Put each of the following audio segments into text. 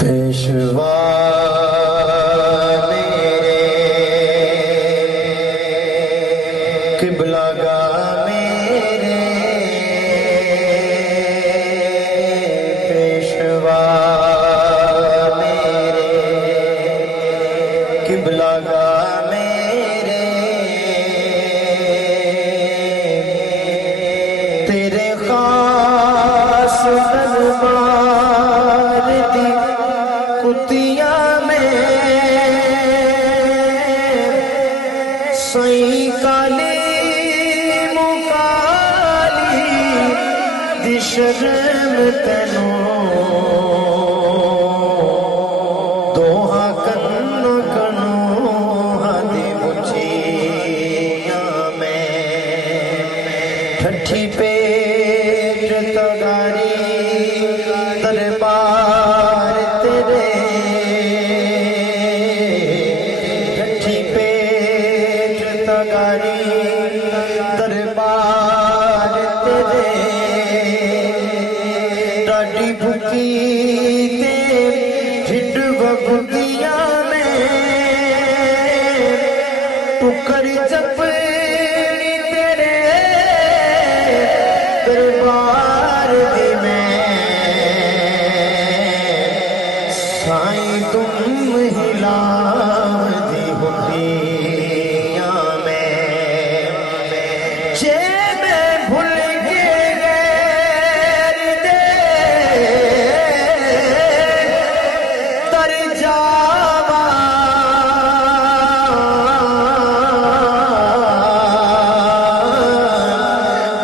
पेशवा मेरे किबलागा मेरे पेशवा मेरे किबलागा मेरे तेरे खास दरबार दी कुतिया में सई काली मुकाली दी शर्म तेनू दोहा कन्नो कन्नो दी मुझिया में ठठी पेट तगारी दरबार तेरे ठठी पेट तगारी दरबार तेरे डाडी भुकी ते ढिड बबुदिया में पुकर जपनी तेरे दरबार दी में साईं तुम हिलाव दी हुंदिया में जे मैं भूल के गैर दे तर जावा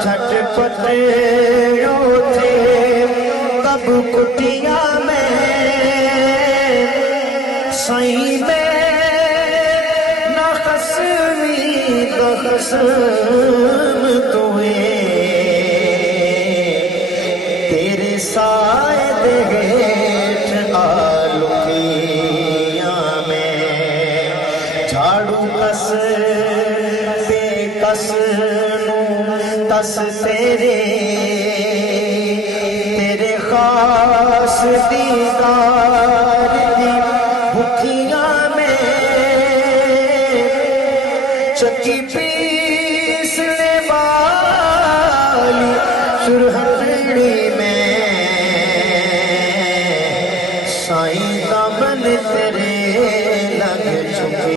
झटपट उठे तब कुटिया में सही में न खसमी तो खसम तुए तेरे साए दे हेठ आलुकिया में झाड़ू कस बेकस नू तस तेरे तेरे खास दीदार दी भुखिया में चक्की पीसने वाली सुरहन